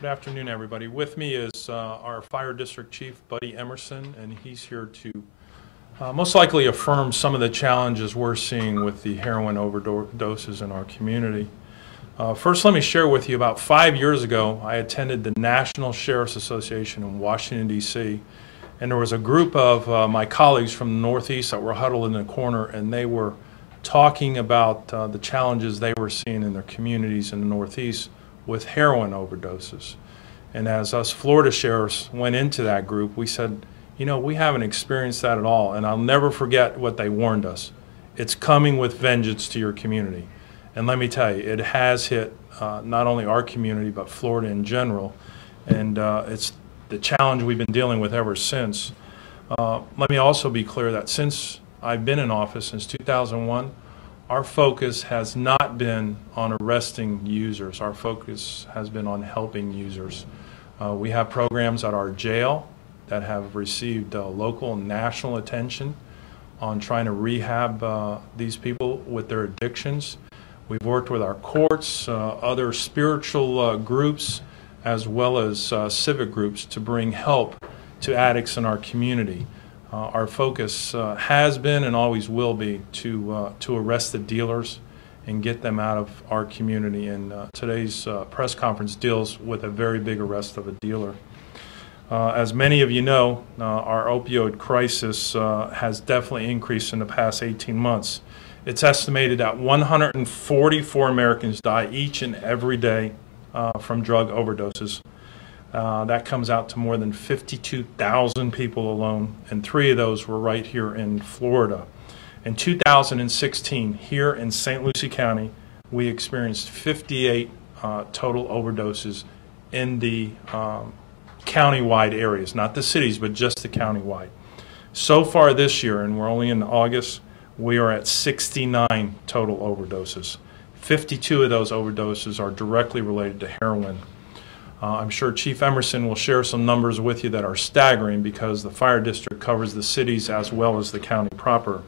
Good afternoon, everybody. With me is our Fire District Chief, Buddy Emerson, and he's here to most likely affirm some of the challenges we're seeing with the heroin overdoses in our community. First, let me share with you, about 5 years ago, I attended the National Sheriff's Association in Washington, D.C., and there was a group of my colleagues from the Northeast that were huddled in the corner, and they were talking about the challenges they were seeing in their communities in the Northeast with heroin overdoses. And as us Florida sheriffs went into that group, we said, you know, we haven't experienced that at all, and I'll never forget what they warned us. It's coming with vengeance to your community. And let me tell you, it has hit not only our community, but Florida in general, and it's the challenge we've been dealing with ever since. Let me also be clear that since I've been in office, since 2001, our focus has not been on arresting users. Our focus has been on helping users. We have programs at our jail that have received local and national attention on trying to rehab these people with their addictions. We've worked with our courts, other spiritual groups, as well as civic groups to bring help to addicts in our community. Our focus has been and always will be to arrest the dealers and get them out of our community. And today's press conference deals with a very big arrest of a dealer. As many of you know, our opioid crisis has definitely increased in the past 18 months. It's estimated that 144 Americans die each and every day from drug overdoses. That comes out to more than 52,000 people alone, and 3 of those were right here in Florida. In 2016, here in St. Lucie County, we experienced 58 total overdoses in the county-wide areas, not the cities, but just the county-wide. So far this year, and we're only in August, we are at 69 total overdoses. 52 of those overdoses are directly related to heroin. I'm sure Chief Emerson will share some numbers with you that are staggering because the fire district covers the cities as well as the county proper.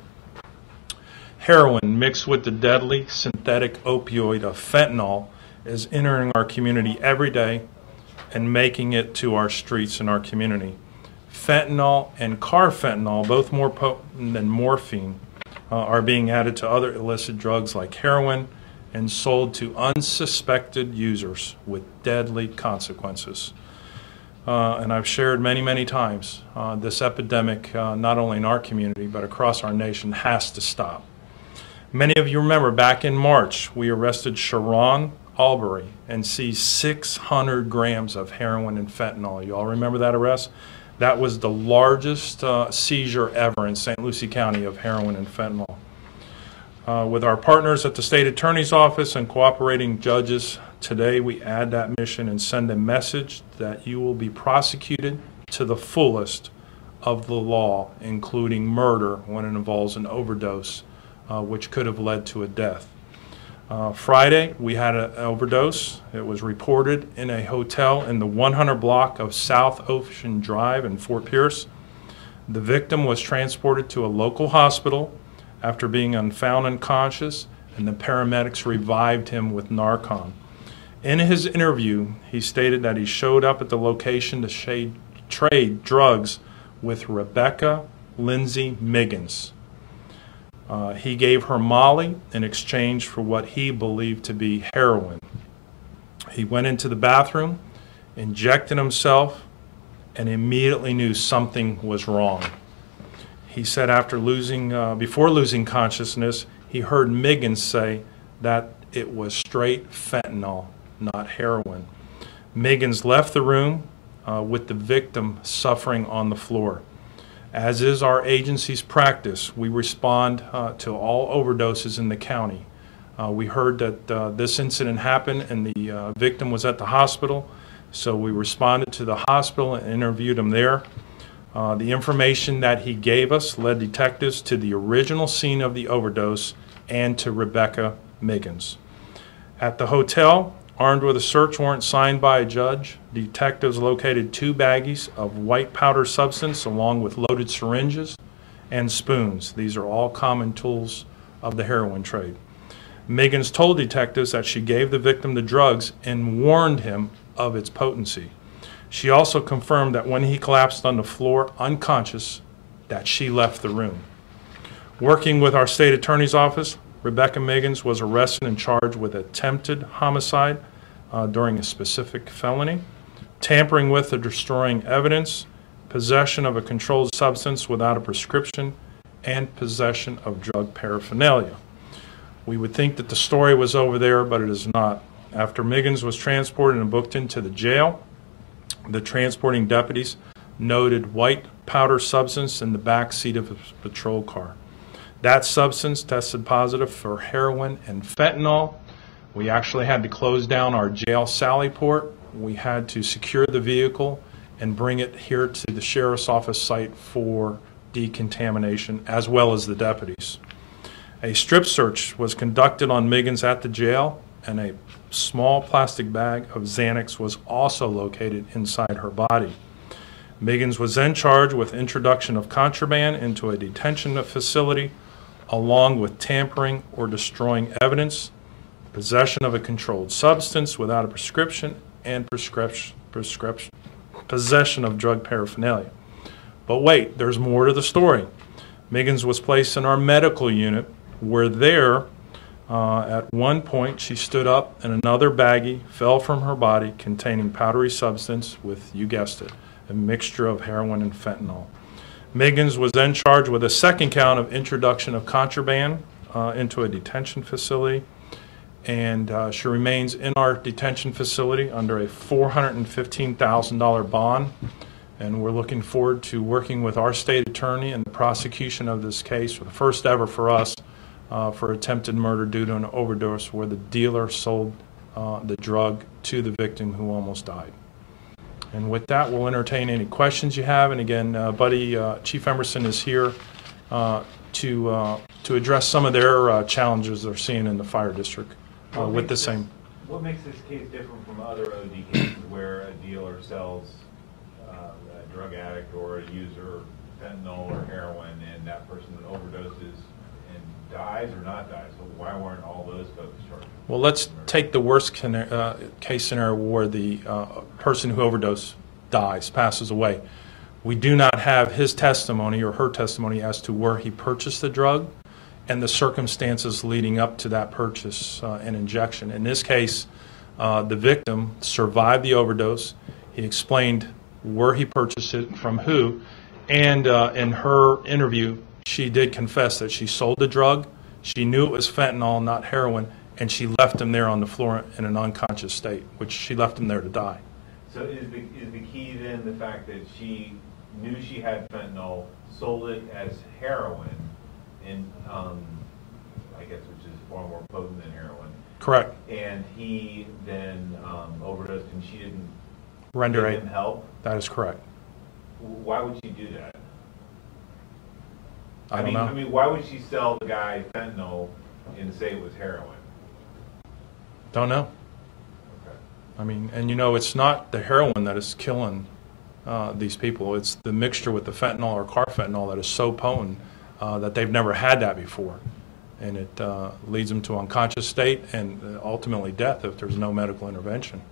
Heroin mixed with the deadly synthetic opioid of fentanyl is entering our community every day and making it to our streets in our community. Fentanyl and carfentanil, both more potent than morphine, are being added to other illicit drugs like heroin and sold to unsuspected users with deadly consequences. And I've shared many times, this epidemic, not only in our community, but across our nation, has to stop. Many of you remember back in March, we arrested Sharon Albury and seized 600 grams of heroin and fentanyl. You all remember that arrest? That was the largest seizure ever in St. Lucie County of heroin and fentanyl. With our partners at the State Attorney's Office and cooperating judges, today we add that mission and send a message that you will be prosecuted to the fullest of the law, including murder when it involves an overdose, which could have led to a death. Friday, we had an overdose. It was reported in a hotel in the 100 block of South Ocean Drive in Fort Pierce. The victim was transported to a local hospital after being found unconscious, and the paramedics revived him with Narcan. In his interview, he stated that he showed up at the location to trade drugs with Rebecca Lindsay Miggins. He gave her Molly in exchange for what he believed to be heroin. He went into the bathroom, injected himself, and immediately knew something was wrong. He said before losing consciousness, he heard Miggins say that it was straight fentanyl, not heroin. Miggins left the room with the victim suffering on the floor. As is our agency's practice, we respond to all overdoses in the county. We heard that this incident happened and the victim was at the hospital, so we responded to the hospital and interviewed him there. The information that he gave us led detectives to the original scene of the overdose and to Rebecca Miggins. At the hotel, armed with a search warrant signed by a judge, detectives located 2 baggies of white powder substance along with loaded syringes and spoons. These are all common tools of the heroin trade. Miggins told detectives that she gave the victim the drugs and warned him of its potency. She also confirmed that when he collapsed on the floor unconscious, that she left the room. Working with our state attorney's office, Rebecca Miggins was arrested and charged with attempted homicide during a specific felony, tampering with or destroying evidence, possession of a controlled substance without a prescription, and possession of drug paraphernalia. We would think that the story was over there, but it is not. After Miggins was transported and booked into the jail, the transporting deputies noted white powder substance in the back seat of a patrol car. That substance tested positive for heroin and fentanyl. We actually had to close down our jail sally port. We had to secure the vehicle and bring it here to the sheriff's office site for decontamination, as well as the deputies. A strip search was conducted on Miggins at the jail, and a small plastic bag of Xanax was also located inside her body. Miggins was then charged with introduction of contraband into a detention facility, along with tampering or destroying evidence, possession of a controlled substance without a prescription, and possession of drug paraphernalia. But wait, there's more to the story. Miggins was placed in our medical unit, where there, at one point, she stood up and another baggie fell from her body containing powdery substance with, you guessed it, a mixture of heroin and fentanyl. Miggins was then charged with a second count of introduction of contraband into a detention facility, and she remains in our detention facility under a $415,000 bond, and we're looking forward to working with our state attorney in the prosecution of this case, for the first ever for us, for attempted murder due to an overdose where the dealer sold the drug to the victim who almost died. And with that, we'll entertain any questions you have. And again, Buddy, Chief Emerson is here to address some of their challenges they're seeing in the fire district with the same. What makes this case different from other OD cases where a dealer sells a drug addict or a user fentanyl or heroin, and that person overdoses and dies or not dies? So why weren't all those folks charged? Well, let's take the worst case scenario where the person who overdosed dies, passes away. We do not have his testimony or her testimony as to where he purchased the drug and the circumstances leading up to that purchase and injection. In this case, the victim survived the overdose. He explained where he purchased it, from who, and in her interview, she did confess that she sold the drug. She knew it was fentanyl, not heroin, and she left him there on the floor in an unconscious state, which she left him there to die. So is the key then the fact that she knew she had fentanyl, sold it as heroin, and I guess which is far more potent than heroin? Correct. And he then overdosed, and she didn't render give him help? That is correct. Why would she do that? I don't know. I mean, why would she sell the guy fentanyl and say it was heroin? Don't know. Okay. I mean, and you know, it's not the heroin that is killing these people. It's the mixture with the fentanyl or carfentanil that is so potent that they've never had that before. And it leads them to unconscious state and ultimately death if there's no medical intervention.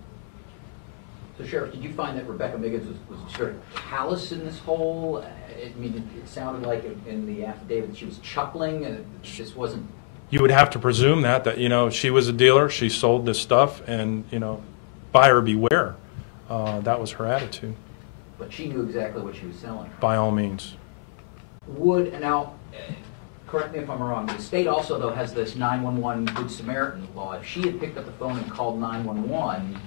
So, Sheriff, did you find that Rebecca Miggins was sort of callous in this whole? I mean, it sounded like in the affidavit she was chuckling, and it just wasn't. You would have to presume that you know, she was a dealer, she sold this stuff, and you know, buyer beware. That was her attitude. But she knew exactly what she was selling. By all means. Now, correct me if I'm wrong, the state also, though, has this 911 Good Samaritan law. If she had picked up the phone and called 911,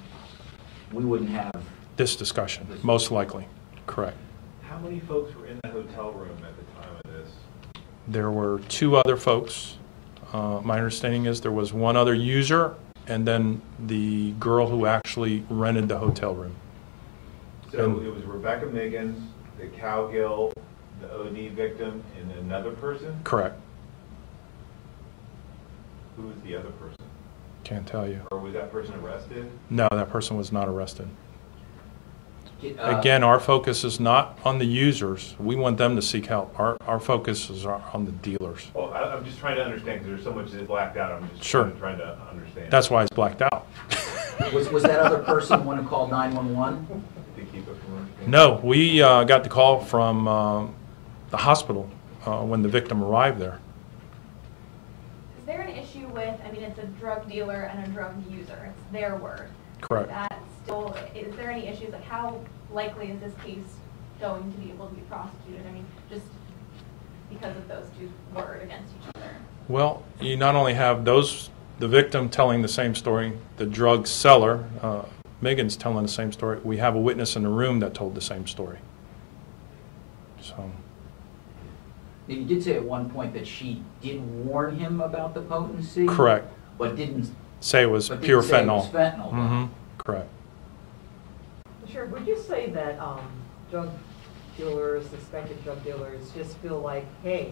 we wouldn't have This discussion, most likely. Correct. How many folks were in the hotel room at the time of this? There were two other folks. My understanding is there was one other user, and then the girl who actually rented the hotel room. So it was Rebecca Miggins, the Cowgill, the OD victim, and another person? Correct. Who was the other person? Can't tell you. Or was that person arrested? No, that person was not arrested. Again, our focus is not on the users. We want them to seek help. Our focus is on the dealers. Well, I'm just trying to understand, because there's so much that's blacked out. I'm just Sure. trying to understand. That's why it's blacked out. Was that other person the one who called 911? To keep it from... No, we got the call from the hospital when the victim arrived there. Is there an issue with, I mean, it's a drug dealer and a drug user, it's their word. Correct. Is there any issues, like how likely is this case going to be able to be prosecuted? I mean, just because of those two word against each other. Well, you not only have the victim telling the same story, the drug seller, Megan's telling the same story. We have a witness in the room that told the same story. So. Now, you did say at one point that she did warn him about the potency. Correct. But didn't Say it was pure fentanyl. Mm-hmm. Correct. Sure. Would you say that drug dealers, suspected drug dealers, just feel like, hey,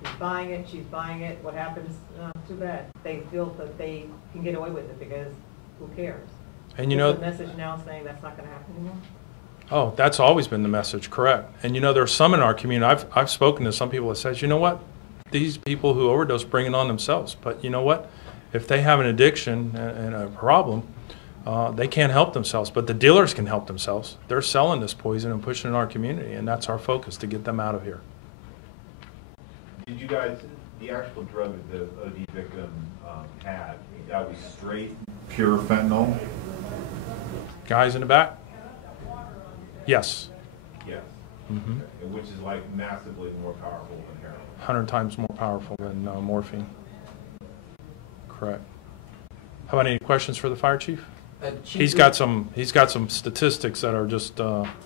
he's buying it, she's buying it, what happens? Too bad. They feel that they can get away with it because who cares? And you Is know, the message now saying that's not going to happen anymore? oh, that's always been the message, correct. And you know, there's some in our community, I've spoken to some people that says, you know what, these people who overdose bring it on themselves. But you know what, if they have an addiction and a problem, they can't help themselves, but the dealers can help themselves. They're selling this poison and pushing it in our community, and that's our focus, to get them out of here. Did you guys, the actual drug that the OD victim had, that was straight, pure fentanyl? Guys in the back? Yes. Yes. Mm-hmm. Okay. Which is like massively more powerful than heroin. 100 times more powerful than morphine. Correct. How about any questions for the fire chief? Chief, He's got some statistics that are just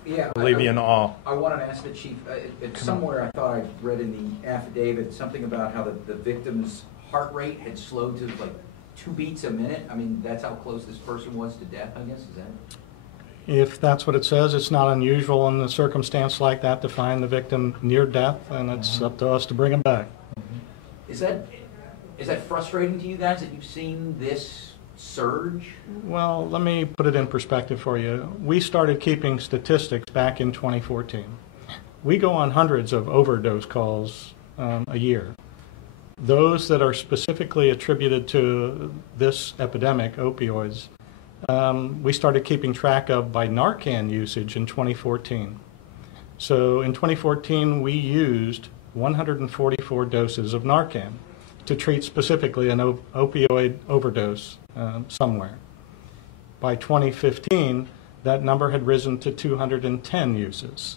yeah, leave you in awe. I wanted to ask the chief, somewhere I thought I read in the affidavit something about how the victim's heart rate had slowed to like 2 beats a minute. I mean, that's how close this person was to death, I guess, is that it? If that's what it says, it's not unusual in a circumstance like that to find the victim near death, and it's up to us to bring him back. Is that frustrating to you guys that you've seen this surge? Well, let me put it in perspective for you. We started keeping statistics back in 2014. We go on hundreds of overdose calls a year. Those that are specifically attributed to this epidemic, opioids, we started keeping track of by Narcan usage in 2014. So in 2014, we used 144 doses of Narcan to treat specifically an opioid overdose somewhere. By 2015, that number had risen to 210 uses.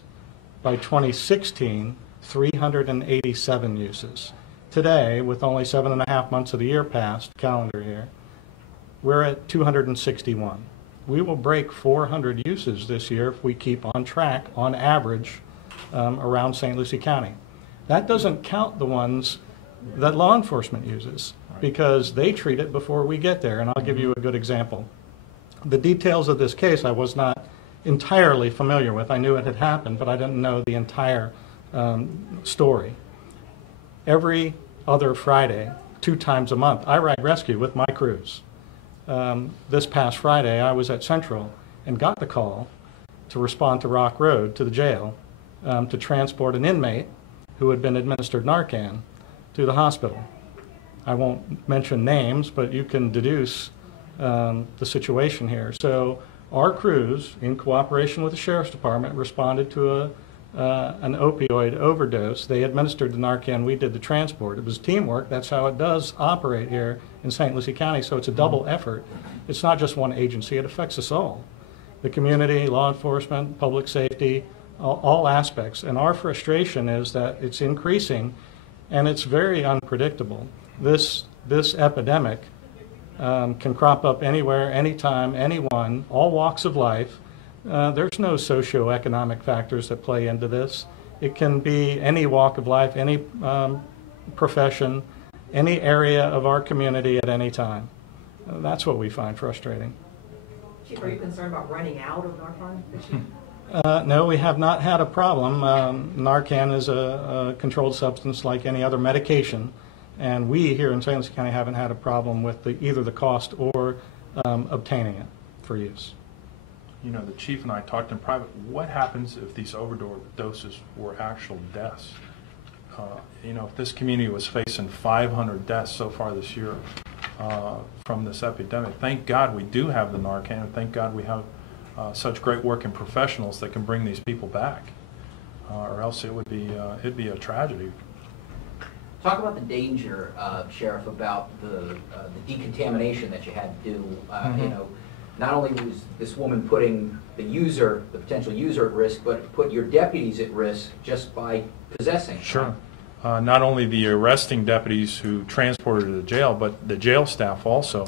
By 2016, 387 uses. Today, with only 7.5 months of the year passed, calendar year, we're at 261. We will break 400 uses this year if we keep on track, on average, around St. Lucie County. That doesn't count the ones that law enforcement uses, because they treat it before we get there. And I'll give you a good example. The details of this case I was not entirely familiar with. I knew it had happened, but I didn't know the entire story. Every other Friday, 2 times a month, I ride rescue with my crews. This past Friday, I was at Central and got the call to respond to Rock Road, to the jail, to transport an inmate who had been administered Narcan to the hospital. I won't mention names, but you can deduce the situation here. So our crews, in cooperation with the Sheriff's Department, responded to an opioid overdose. They administered the Narcan, we did the transport. It was teamwork. That's how it does operate here in St. Lucie County, so it's a double effort. It's not just one agency, it affects us all. The community, law enforcement, public safety, all aspects. And our frustration is that it's increasing and it's very unpredictable. This epidemic can crop up anywhere, anytime, anyone, all walks of life. There's no socioeconomic factors that play into this. It can be any walk of life, any profession, any area of our community at any time. That's what we find frustrating. Chief, are you concerned about running out of Narcan this year? No, we have not had a problem. Narcan is a controlled substance like any other medication, and we here in St. Lucie County haven't had a problem with either the cost or obtaining it for use. You know, the chief and I talked in private. What happens if these overdoses were actual deaths? You know, if this community was facing 500 deaths so far this year, from this epidemic. Thank God we do have the Narcan. Thank God we have such great working professionals that can bring these people back, or else it'd be a tragedy. Talk about the danger, Sheriff, about the decontamination that you had to do. You know, not only was this woman putting the user, the potential user at risk, but put your deputies at risk just by possessing. Sure. Not only the arresting deputies who transported her to the jail, but the jail staff also.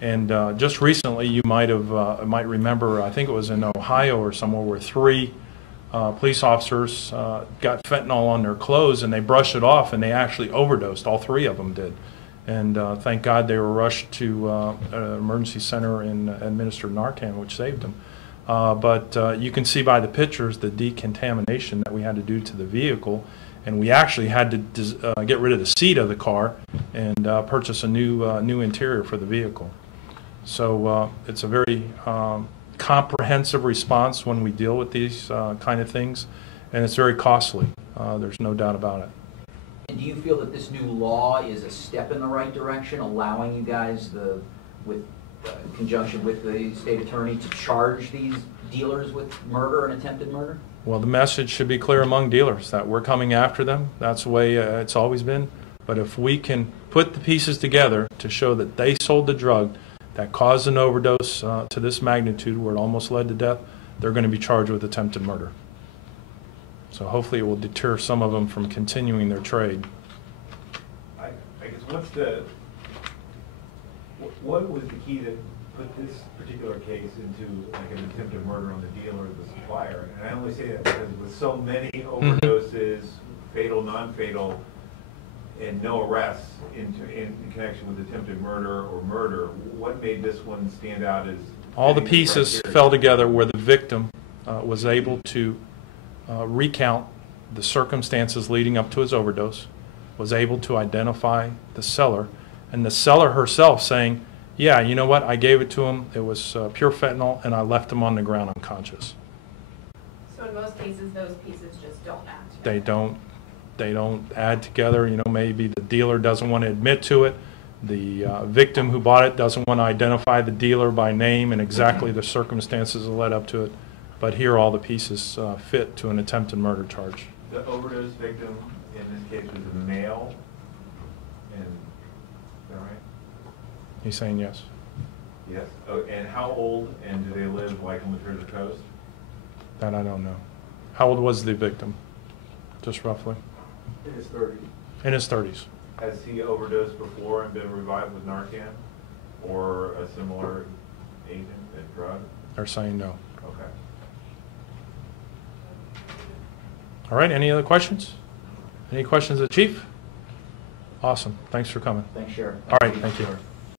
And just recently, you might remember, I think it was in Ohio or somewhere, where 3 police officers got fentanyl on their clothes, and they brushed it off, and they actually overdosed. All 3 of them did. And thank God they were rushed to an emergency center and administered Narcan, which saved them. But you can see by the pictures the decontamination that we had to do to the vehicle. And we actually had to get rid of the seat of the car and purchase a new interior for the vehicle. So it's a very comprehensive response when we deal with these kind of things, and it's very costly. There's no doubt about it. And do you feel that this new law is a step in the right direction, allowing you guys, in conjunction with the state attorney, to charge these dealers with murder and attempted murder? Well, the message should be clear among dealers that we're coming after them. That's the way it's always been. But if we can put the pieces together to show that they sold the drug that caused an overdose to this magnitude, where it almost led to death, they're going to be charged with attempted murder. So hopefully it will deter some of them from continuing their trade. I guess what was the key to put this particular case into like an attempted murder on the dealer or the supplier? And I only say that because with so many overdoses, fatal, non-fatal, and no arrests in connection with attempted murder or murder, what made this one stand out as all the pieces fell together where the victim was able to recount the circumstances leading up to his overdose, was able to identify the seller, and the seller herself saying, yeah, you know what, I gave it to him, it was pure fentanyl, and I left him on the ground unconscious. So in most cases, those pieces just don't add together. They don't add together. You know, maybe the dealer doesn't want to admit to it. The victim who bought it doesn't want to identify the dealer by name and exactly the circumstances that led up to it. But here all the pieces fit to an attempted murder charge. The overdose victim in this case was a male, and is that right? He's saying yes. Yes. Oh, and how old, and do they live like on the Treasure Coast? That I don't know. How old was the victim? Just roughly? In his 30s. In his 30s. Has he overdosed before and been revived with Narcan or a similar agent, a drug? They're saying no. Okay. All right, any other questions? Any questions of the Chief? Awesome. Thanks for coming. Thanks, Sheriff. All right, thank you.